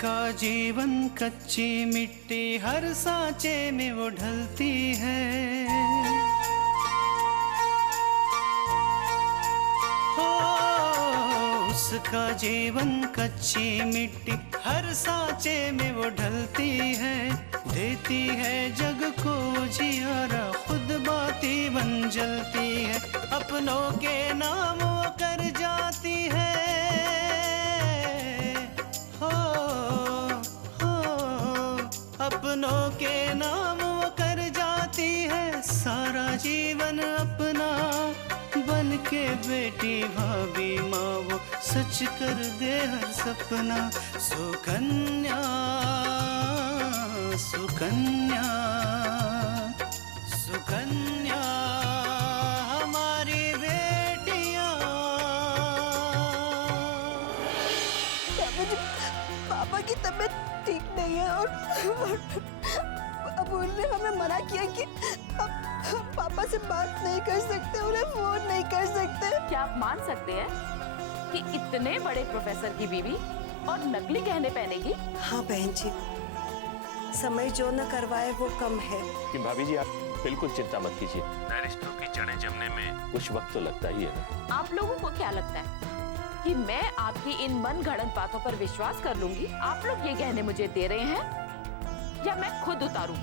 उसका जीवन कच्ची मिट्टी हर सांचे में वो ढलती है। हो उसका जीवन कच्ची मिट्टी हर सांचे में वो ढलती है। देती है जग को जियारा खुद बाती बन जलती है। अपनों के नाम वो कर जाती है। अपनों के नाम वो कर जाती है। सारा जीवन अपना बन के बेटी भाभी माँ वो सच कर दे हर सपना। सुकन्या सुकन्या सुकन्या हमारी बेटियाँ। पापा की तबीयत ठीक नहीं है और अब उन्होंने हमें मना किया कि अब पापा से बात नहीं कर सकते, उन्हें फोन नहीं कर सकते। क्या आप मान सकते हैं कि इतने बड़े प्रोफेसर की बीवी और नकली गहने पहनेगी? हाँ बहन जी, समय जो न करवाए वो कम है। कि भाभी जी आप बिल्कुल चिंता मत कीजिए, नए रिश्तों की जड़ें जमने में कुछ वक्त तो लगता ही है ना। आप लोगों को क्या लगता है कि मैं आपकी इन मन गढ़ंत बातों पर विश्वास कर लूंगी? आप लोग ये गहने मुझे दे रहे हैं या मैं खुद उतारूं?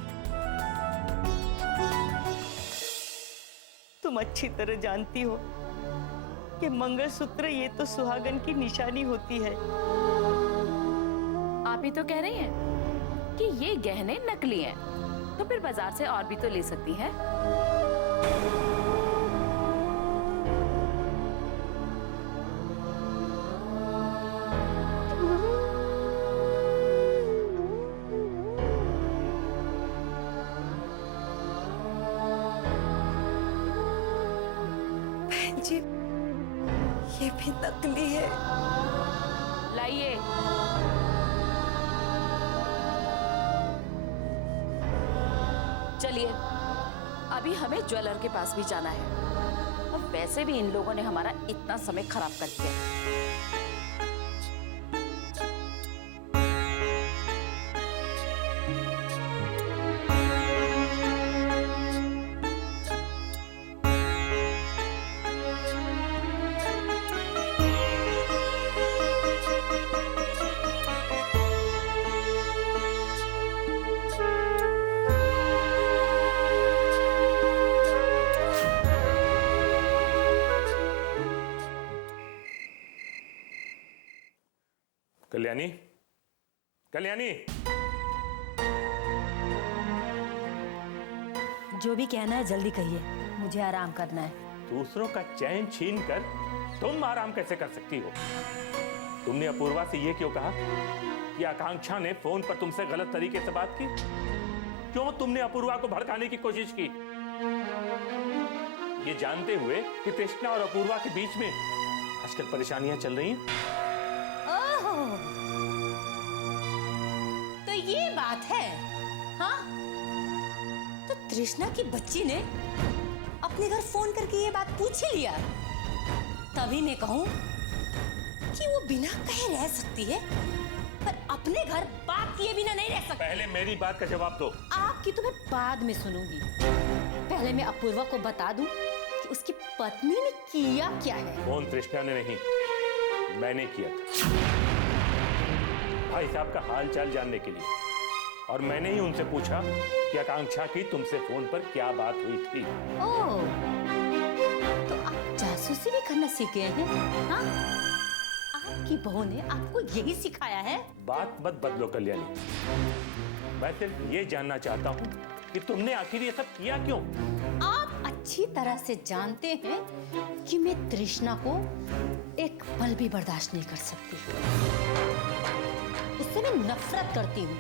तुम अच्छी तरह जानती हो कि मंगलसूत्र ये तो सुहागन की निशानी होती है। आप ही तो कह रही हैं कि ये गहने नकली हैं, तो फिर बाजार से और भी तो ले सकती हैं। बहन जी ये भी नकली है। लाइए। चलिए अभी हमें ज्वेलर के पास भी जाना है और वैसे भी इन लोगों ने हमारा इतना समय खराब कर दिया। कल्याणी, कल्याणी, जो भी कहना है जल्दी कहिए, मुझे आराम करना है। दूसरों का चैन छीन कर तुम आराम कैसे कर सकती हो? तुमने अपूर्वा से ये क्यों कहा कि आकांक्षा ने फोन पर तुमसे गलत तरीके से बात की? क्यों तुमने अपूर्वा को भड़काने की कोशिश की, ये जानते हुए कि कृष्णा और अपूर्वा के बीच में आजकल परेशानियां चल रही हैं? तो ये बात है, हाँ? तो तृष्णा की बच्ची ने अपने घर फोन करके ये बात पूछ ही लिया, तभी मैं कहूं कि वो बिना कहे रह सकती है, पर अपने घर बात किए बिना नहीं रह सकती। पहले मेरी बात का जवाब दो। आपकी तो मैं बाद में सुनूंगी, पहले मैं अपूर्वा को बता दूं कि उसकी पत्नी ने किया क्या है। फोन तृष्णा ने नहीं, मैंने किया था भाई साहब का हाल चाल जानने के लिए, और मैंने ही उनसे पूछा कि आकांक्षा की तुमसे फोन पर क्या बात हुई थी। ओह, तो आप जासूसी भी करना सीख गए हैं, हाँ? आपकी बहू ने आपको यही सिखाया है? बात मत बदलो कल्याणी, मैं सिर्फ ये जानना चाहता हूँ कि तुमने आखिर ये सब किया क्यों? आप अच्छी तरह से जानते हैं कि मैं तृष्णा को एक पल भी बर्दाश्त नहीं कर सकती, उससे मैं नफरत करती हूँ,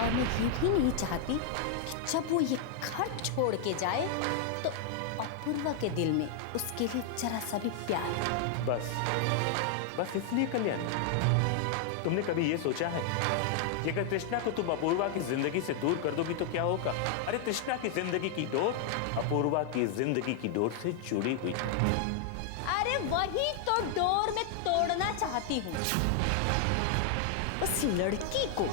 और मैं ये भी नहीं चाहती कि जब वो ये घर छोड़ के जाए तो अपूर्वा के दिल में उसके लिए जरा सा भी प्यार हो। बस इसलिए कल्याणी, तुमने कभी ये सोचा है कि अगर तृष्णा को तुम अपूर्वा की जिंदगी से दूर कर दोगी तो क्या होगा? अरे तृष्णा की जिंदगी की डोर अपूर्वा की जिंदगी की डोर से जुड़ी हुई। अरे वही तो डोर मैं तोड़ना चाहती हूँ, उस लड़की को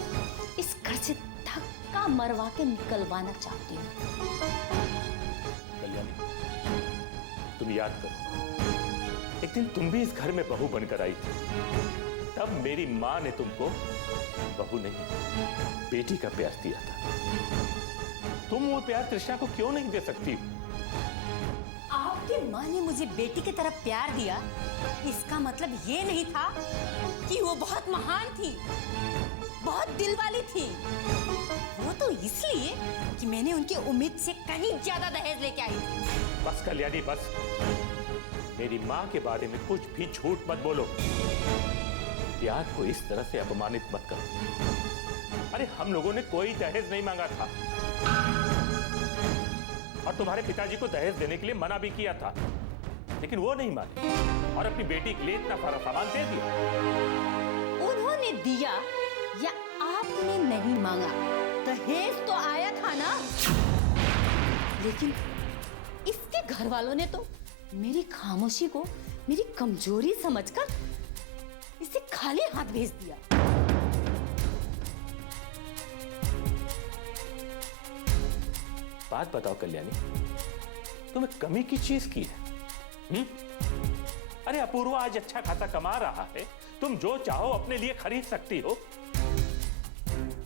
इस घर से धक्का मरवा के निकलवाना चाहती हूँ। कल्याणी, तुम याद करो, एक दिन तुम भी इस घर में बहू बनकर आई थी। तब मेरी माँ ने तुमको बहू नहीं, बेटी का प्यार दिया था। तुम वो प्यार तृष्णा को क्यों नहीं दे सकती? आपकी माँ ने मुझे बेटी की तरह प्यार दिया, इसका मतलब ये नहीं था कि वो बहुत महान थी, बहुत दिल वाली थी। वो तो इसलिए कि मैंने उनकी उम्मीद से कहीं ज्यादा दहेज लेके आई थी। बस कल्याणी, बस। मेरी माँ के बारे में कुछ भी झूठ मत बोलो। प्यार को इस तरह से अपमानित मत करो। अरे हम लोगों ने कोई दहेज नहीं मांगा था, और तुम्हारे पिताजी को दहेज देने के लिए मना भी किया था, लेकिन वो नहीं माने और अपनी बेटी के लिए इतना सारा सामान दे दिया। उन्होंने दिया या आपने नहीं मांगा, दहेज तो आया था ना। लेकिन इसके घर वालों ने तो मेरी खामोशी को मेरी कमजोरी समझकर इसे खाली हाथ भेज दिया। बात बताओ कल्याणी, तुम्हें कमी की चीज की है? अरे अपूर्वा आज अच्छा खासा कमा रहा है, तुम जो चाहो अपने लिए खरीद सकती हो।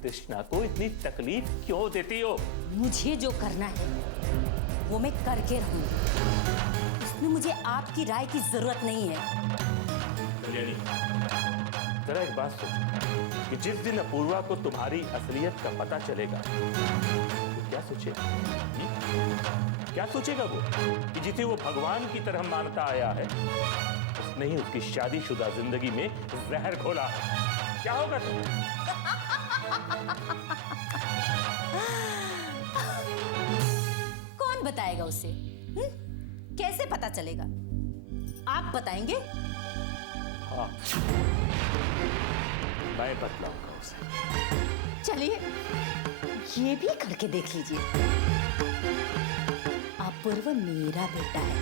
तृष्णा को इतनी तकलीफ क्यों देती हो? मुझे जो करना है वो मैं करके रहूंगी। इसमें मुझे आपकी राय की जरूरत नहीं है। कल्याणी, जरा एक बात सोचो कि जिस दिन अपूर्वा को तुम्हारी असलियत का पता चलेगा तो क्या सोचेगा? क्या सोचेगा वो कि जिसे वो भगवान की तरह मानता आया है, उसने ही उसकी शादीशुदा जिंदगी में जहर घोला है। क्या होगा तुम? कौन बताएगा उसे? कैसे पता चलेगा? आप बताएंगे? हाँ, मैं बतलाऊंगा उसे। चलिए ये भी करके देख लीजिए। अपूर्व मेरा बेटा है,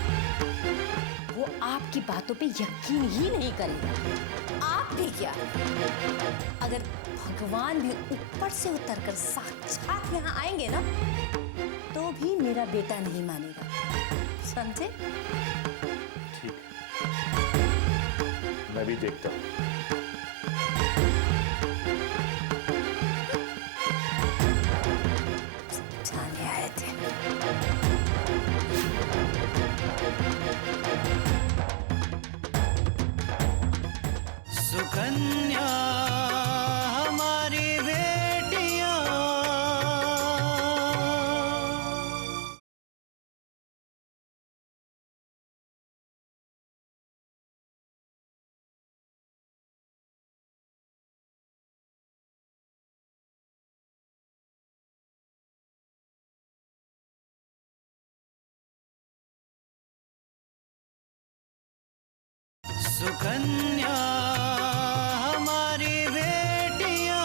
वो आपकी बातों पे यकीन ही नहीं करेगा। आप भी क्या, अगर भगवान भी ऊपर से उतरकर साक्षात यहाँ आएंगे ना, तो भी मेरा बेटा नहीं मानेगा। समझे? ठीक है, मैं भी देखता हूँ। जाने आए थे। सुकन्या हमारी बेटियां, सुकन्या हमारी बेटियां।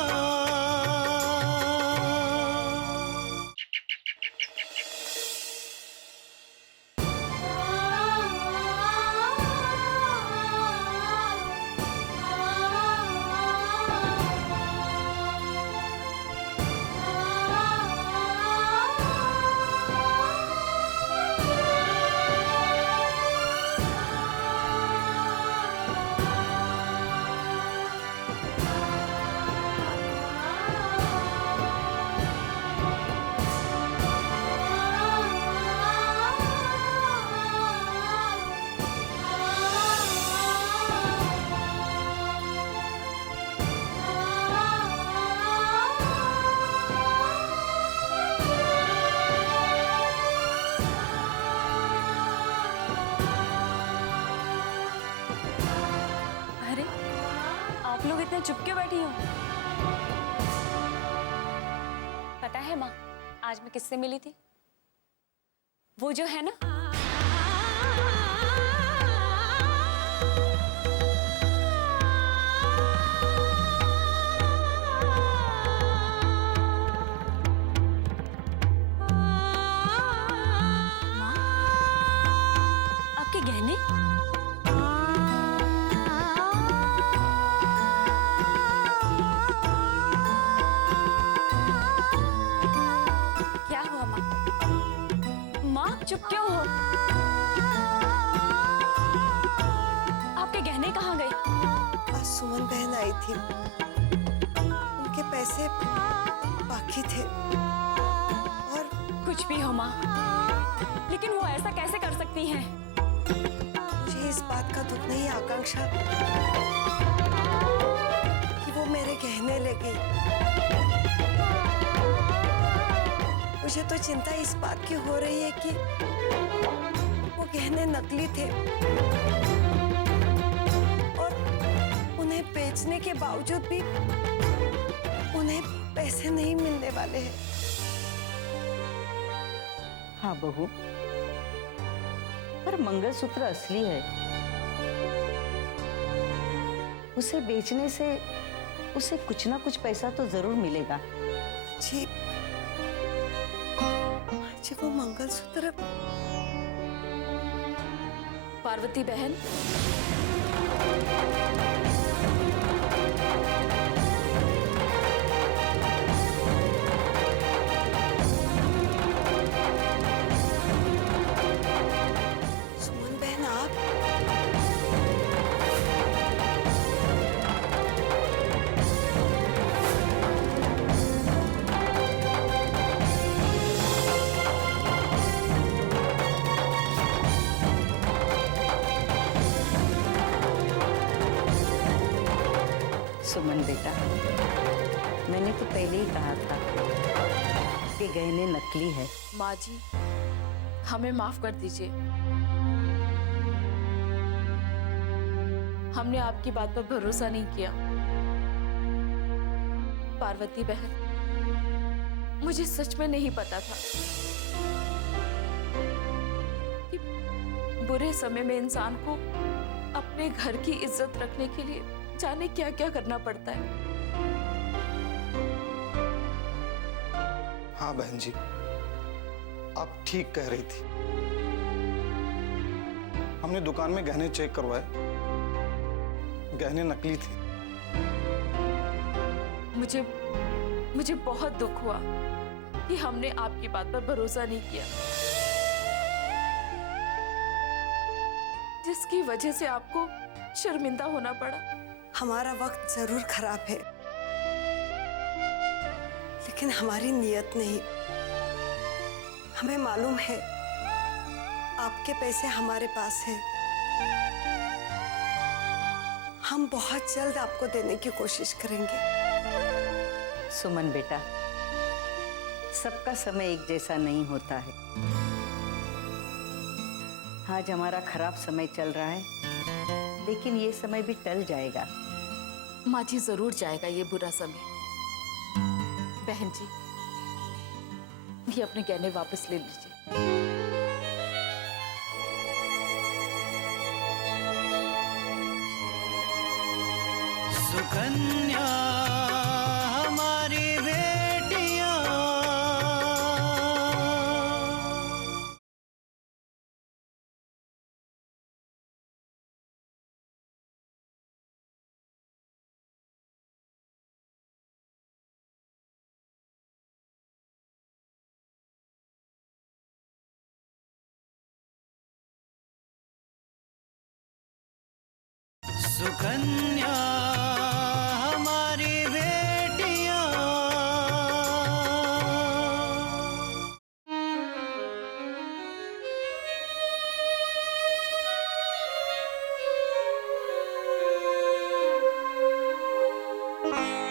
अरे आप लोग इतने चुप क्यों बैठी हो? पता है माँ, आज मैं किससे मिली थी? वो जो है ना, आपके गहने। माँ चुप क्यों हो? आपके गहने कहाँ गए? आज सुमन बहन आई थी, उनके पैसे बाकी थे। और कुछ भी हो माँ, लेकिन वो ऐसा कैसे कर सकती हैं? मुझे इस बात का दुख नहीं आकांक्षा कि वो मेरे गहने ले गई। मुझे तो चिंता इस बात की हो रही है कि वो गहने नकली थे और उन्हें बेचने के बावजूद भी उन्हें पैसे नहीं मिलने वाले हैं। हाँ बहू, पर मंगलसूत्र असली है। उसे बेचने से उसे कुछ ना कुछ पैसा तो जरूर मिलेगा। जी जी, वो मंगलसूत्र पार्वती बहन, सुमन बहन आप? सुमन बेटा, मैंने तो पहले ही कहा था कि गहने नकली है। माँ जी हमें माफ कर दीजिए। हमने आपकी बात पर भरोसा नहीं किया। पार्वती बहन, मुझे सच में नहीं पता था कि बुरे समय में इंसान को अपने घर की इज्जत रखने के लिए जाने क्या क्या करना पड़ता है। हाँ बहन जी, आप ठीक कह रही थी। हमने दुकान में गहने चेक करवाए, गहने नकली थे। मुझे बहुत दुख हुआ कि हमने आपकी बात पर भरोसा नहीं किया, जिसकी वजह से आपको शर्मिंदा होना पड़ा। हमारा वक्त जरूर खराब है, लेकिन हमारी नीयत नहीं। हमें मालूम है आपके पैसे हमारे पास हैं। हम बहुत जल्द आपको देने की कोशिश करेंगे। सुमन बेटा, सबका समय एक जैसा नहीं होता है। आज हमारा खराब समय चल रहा है, लेकिन ये समय भी टल जाएगा। माँ जी जरूर जाएगा ये बुरा समय। बहन जी, ये अपने गहने वापस ले लीजिए। सुकन्या हमारी बेटियां, सुकन्या हमारी बेटियां।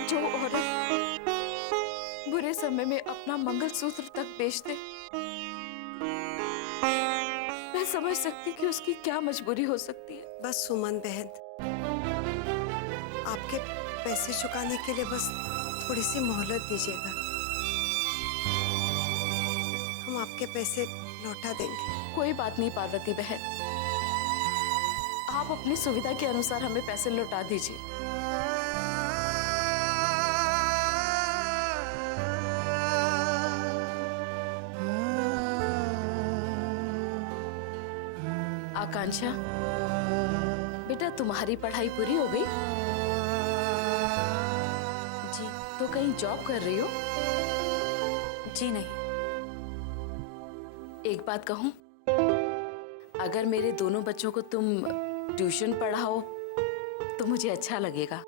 जो औरत बुरे समय में अपना मंगलसूत्र तक बेच दे, मैं समझ सकती कि उसकी क्या मजबूरी हो सकती है। बस सुमन बहन, आपके पैसे चुकाने के लिए बस थोड़ी सी मोहलत दीजिएगा। हम आपके पैसे लौटा देंगे। कोई बात नहीं पार्वती बहन, आप अपनी सुविधा के अनुसार हमें पैसे लौटा दीजिए। आकांक्षा, बेटा तुम्हारी पढ़ाई पूरी हो गई? जी तो कहीं जॉब कर रही हो? जी नहीं। एक बात कहूं, अगर मेरे दोनों बच्चों को तुम ट्यूशन पढ़ाओ तो मुझे अच्छा लगेगा।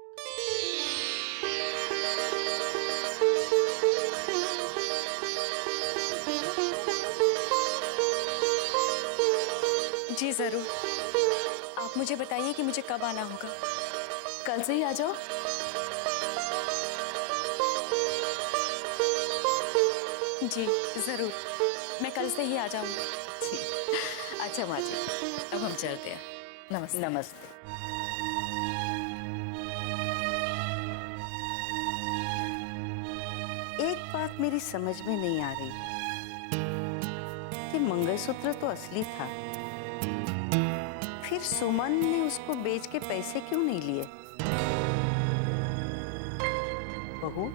जी जरूर। आप मुझे बताइए कि मुझे कब आना होगा। कल से ही आ जाओ। जी जरूर, मैं कल से ही आ जाऊंगी। अच्छा माँ जी, अब हम चलते हैं। नमस्ते। नमस्ते। एक बात मेरी समझ में नहीं आ रही कि मंगलसूत्र तो असली था, फिर सुमन ने उसको बेच के पैसे क्यों नहीं लिए? बहू,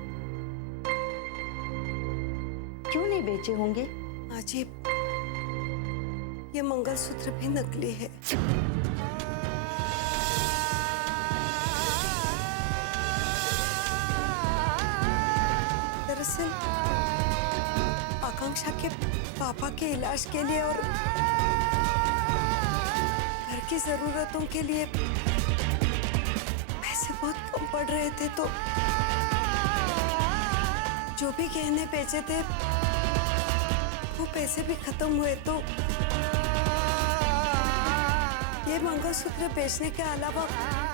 क्यों नहीं बेचे होंगे? माँ जी, ये मंगलसूत्र भी नकली है। दरअसल आकांक्षा के पापा के इलाज के लिए और घर की जरूरतों के लिए पैसे बहुत कम पड़ रहे थे, तो जो भी गहने बेचे थे वो पैसे भी खत्म हुए, तो ये मंगलसूत्र बेचने के अलावा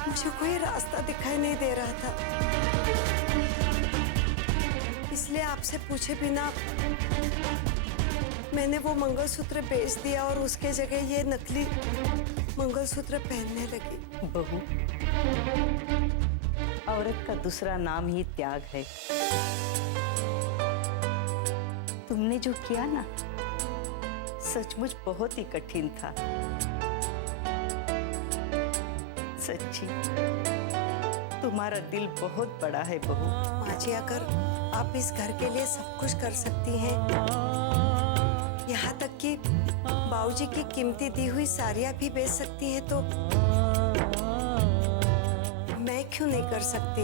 मुझे कोई रास्ता दिखाई नहीं दे रहा था। इसलिए आपसे पूछे बिना मैंने वो मंगलसूत्र बेच दिया और उसके जगह ये नकली मंगलसूत्र पहनने लगी। बहू, औरत का दूसरा नाम ही त्याग है। तुमने जो किया ना, सचमुच बहुत ही कठिन था। सच्ची, तुम्हारा दिल बहुत बड़ा है बहू। माँ जी, अगर आप इस घर के लिए सब कुछ कर सकती हैं, यहाँ तक कि बाबूजी की कीमती दी हुई साड़ियाँ भी बेच सकती हैं, तो मैं क्यों नहीं कर सकती?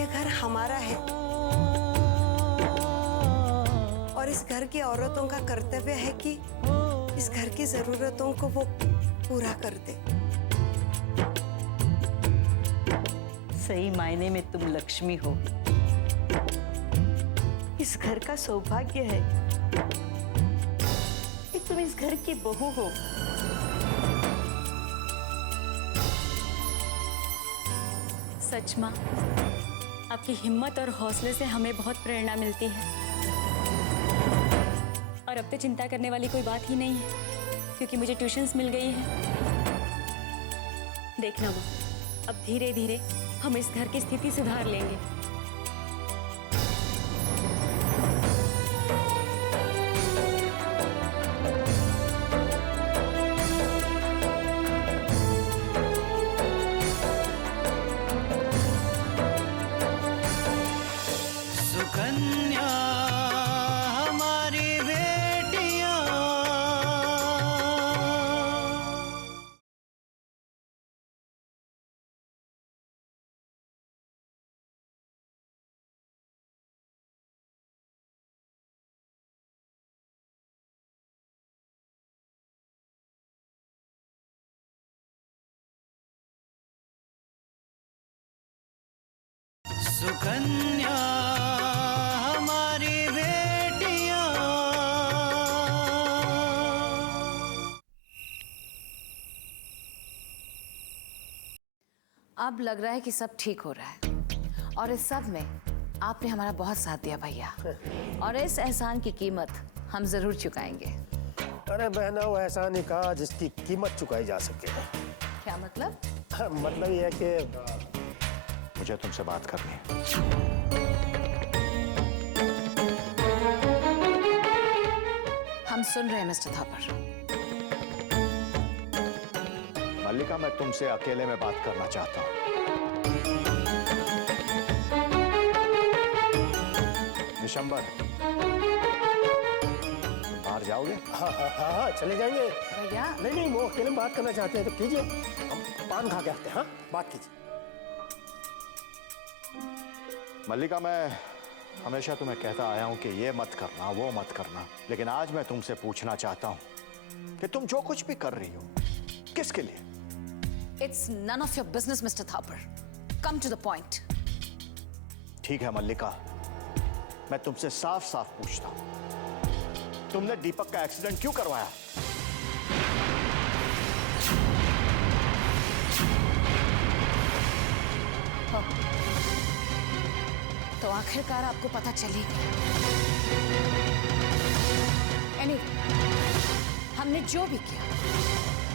ये घर हमारा है और इस घर की औरतों का कर्तव्य है कि इस घर की जरूरतों को वो पूरा कर दे। सही मायने में तुम लक्ष्मी हो। इस घर का सौभाग्य है कि तुम इस घर की बहू हो। सच माँ, आपकी हिम्मत और हौसले से हमें बहुत प्रेरणा मिलती है। और अब तो चिंता करने वाली कोई बात ही नहीं है, क्योंकि मुझे ट्यूशन्स मिल गई है। देखना माँ, अब धीरे धीरे हम इस घर की स्थिति सुधार लेंगे। सुकन्या हमारी बेटियां। सुकन्या हमारी बेटियां। अब लग रहा है कि सब ठीक हो रहा है, और इस सब में आपने हमारा बहुत साथ दिया भैया, और इस एहसान की कीमत हम जरूर चुकाएंगे। अरे बहना, वो एहसान ही कहा जिसकी कीमत चुकाई जा सके। क्या मतलब? मतलब ये है कि मुझे तुमसे बात करनी है। हम सुन रहे हैं मिस्टर थापर। मल्लिका, मैं तुमसे अकेले में बात करना चाहता हूँ। विशंबर, तुम बाहर जाओगे? हाँ हाँ हाँ हाँ, चले जाएंगे। भैया, नहीं नहीं, वो अकेले में बात करना चाहते हैं तो कीजिए, हम पान खा के आते हैं। हाँ, बात कीजिए। मल्लिका, मैं हमेशा तुम्हें कहता आया हूं कि ये मत करना, वो मत करना, लेकिन आज मैं तुमसे पूछना चाहता हूं कि तुम जो कुछ भी कर रही हो, किसके लिए? It's none of your business, Mr. Thapar. Come to the point. ठीक है मल्लिका, मैं तुमसे साफ साफ पूछता हूं, तुमने दीपक का एक्सीडेंट क्यों करवाया? तो आखिरकार आपको पता चली गया। Anyway, हमने जो भी किया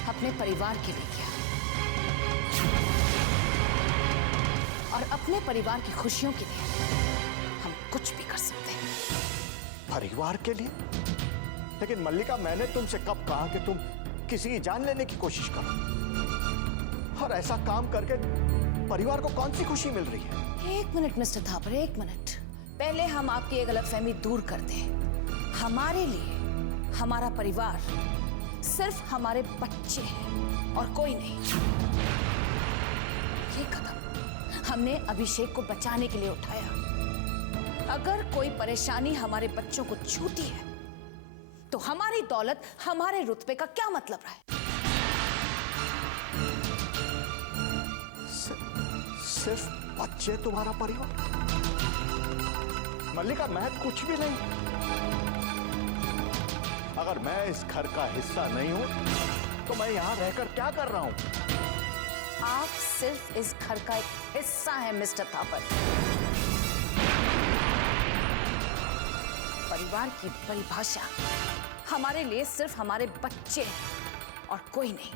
अपने परिवार के लिए किया और अपने परिवार की खुशियों के लिए हम कुछ भी कर सकते हैं। परिवार के लिए? लेकिन मल्लिका, मैंने तुमसे कब कहा कि तुम किसी की जान लेने की कोशिश करो? और ऐसा काम करके परिवार को कौन सी खुशी मिल रही है? एक मिनट मिस्टर थापर, एक मिनट। पहले हम आपकी ये गलतफहमी दूर कर दें। हमारे लिए हमारा परिवार सिर्फ हमारे बच्चे हैं और कोई नहीं। ये कदम हमने अभिषेक को बचाने के लिए उठाया। अगर कोई परेशानी हमारे बच्चों को छूती है तो हमारी दौलत, हमारे रुतबे का क्या मतलब रहा है? सिर्फ बच्चे तुम्हारा परिवार? मल्लिका, मैं कुछ भी नहीं। अगर मैं इस घर का हिस्सा नहीं हूं तो मैं यहां रहकर क्या कर रहा हूं? आप सिर्फ इस घर का एक हिस्सा है मिस्टर थापर। परिवार की परिभाषा हमारे लिए सिर्फ हमारे बच्चे हैं और कोई नहीं।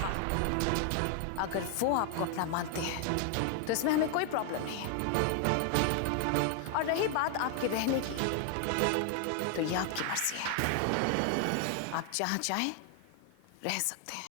हाँ, अगर वो आपको अपना मानते हैं तो इसमें हमें कोई प्रॉब्लम नहीं है। और रही बात आपके रहने की, तो ये आपकी मर्जी है। आप जहां चाहें रह सकते हैं।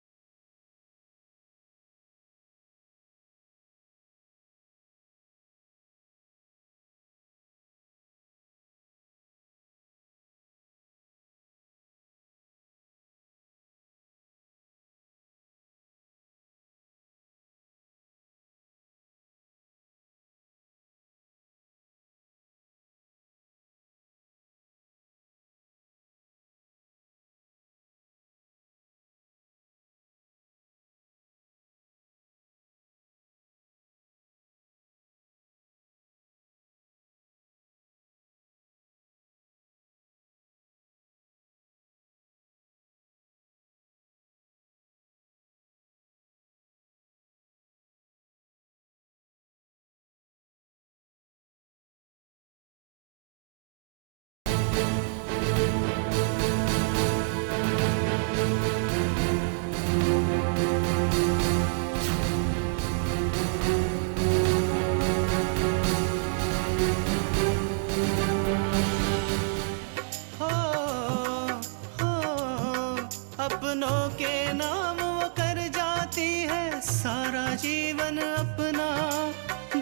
अपनों के नाम वो कर जाती है सारा जीवन अपना,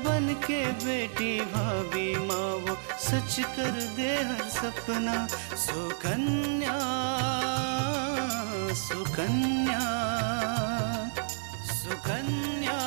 बन के बेटी भाभी माँ वो सच कर दे हर सपना। सुकन्या सुकन्या सुकन्या